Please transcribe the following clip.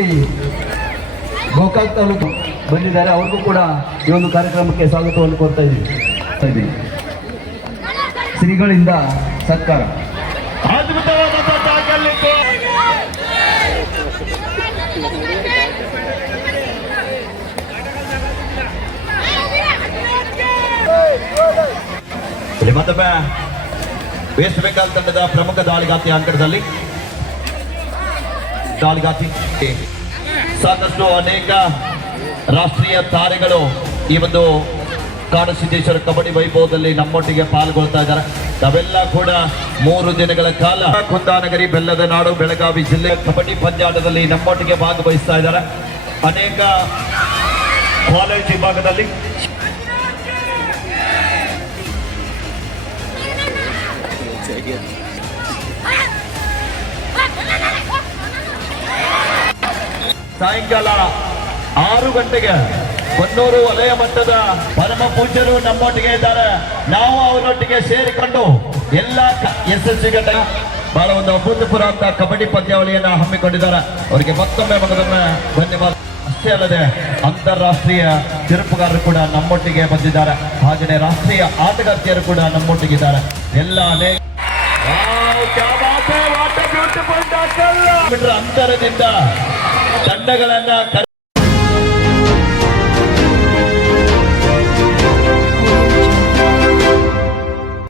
ಇಲ್ಲಿ ಗೋಕಾಕ್ ತಾಲೂಕು ಬಂದಿದ್ದಾರೆ, ಅವ್ರಿಗೂ ಕೂಡ ಈ ಒಂದು ಕಾರ್ಯಕ್ರಮಕ್ಕೆ ಸ್ವಾಗತವನ್ನು ಕೊಡ್ತಾ ಇದ್ದೀವಿ. ಶ್ರೀಗಳಿಂದ ಸತ್ಕಾರ. ಮತ್ತೊಮ್ಮೆ ವೇಸ್ಟ್ ಬೆಂಗಾಲ್ ತಂಡದ ಪ್ರಮುಖ ದಾಳಿಗಾತಿ ಅಂಕಣದಲ್ಲಿ ದಾಳಿಗಾತಿ ಸಾಕಷ್ಟು ಅನೇಕ ರಾಷ್ಟ್ರೀಯ ತಾರೆಗಳು ಈ ಒಂದು ಕಾಡಸಿದ್ದೇಶ್ವರ ಕಬಡ್ಡಿ ವೈಭವದಲ್ಲಿ ನಮ್ಮೊಟ್ಟಿಗೆ ಪಾಲ್ಗೊಳ್ತಾ ಇದ್ದಾರೆ. ನಾವೆಲ್ಲ ಕೂಡ 3 ದಿನಗಳ ಕಾಲ ಕುಂದಾನಗರಿ, ಬೆಲ್ಲದ ನಾಡು, ಬೆಳಗಾವಿ ಜಿಲ್ಲೆ ಕಬಡ್ಡಿ ಪಂದ್ಯಾಟದಲ್ಲಿ ನಮ್ಮೊಟ್ಟಿಗೆ ಭಾಗವಹಿಸ್ತಾ ಇದ್ದಾರೆ. ಅನೇಕ ಕಾಲೇಜ್ ವಿಭಾಗದಲ್ಲಿ ಸಾಯಂಕಾಲ 6 ಗಂಟೆಗೆ ಕೊನ್ನೂರು ವಲಯ ಮಟ್ಟದ ಪರಮ ಪೂಜ್ಯರು ನಮ್ಮೊಟ್ಟಿಗೆ ಇದ್ದಾರೆ. ನಾವು ಅವರೊಟ್ಟಿಗೆ ಸೇರಿಕೊಂಡು ಎಲ್ಲ SSC ಘಟಕ ಬಹಳ ಒಂದು ಅಭೂತಪೂರ್ವ ಅಂತ ಕಬಡ್ಡಿ ಪಂದ್ಯಾವಳಿಯನ್ನ ಹಮ್ಮಿಕೊಂಡಿದ್ದಾರೆ. ಅವರಿಗೆ ಮತ್ತೊಮ್ಮೆ ಧನ್ಯವಾದ. ಅಷ್ಟೇ ಅಲ್ಲದೆ ಅಂತಾರಾಷ್ಟ್ರೀಯ ತೀರ್ಪುಗಾರರು ಕೂಡ ನಮ್ಮೊಟ್ಟಿಗೆ ಬಂದಿದ್ದಾರೆ. ಹಾಗೆಯೇ ರಾಷ್ಟ್ರೀಯ ಆಟಗಾರ್ತಿಯರು ಕೂಡ ನಮ್ಮೊಟ್ಟಿಗಿದ್ದಾರೆ. ಎಲ್ಲ ಅನೇಕ ಅಂತರದಿಂದ ತಂಡಗಳನ್ನ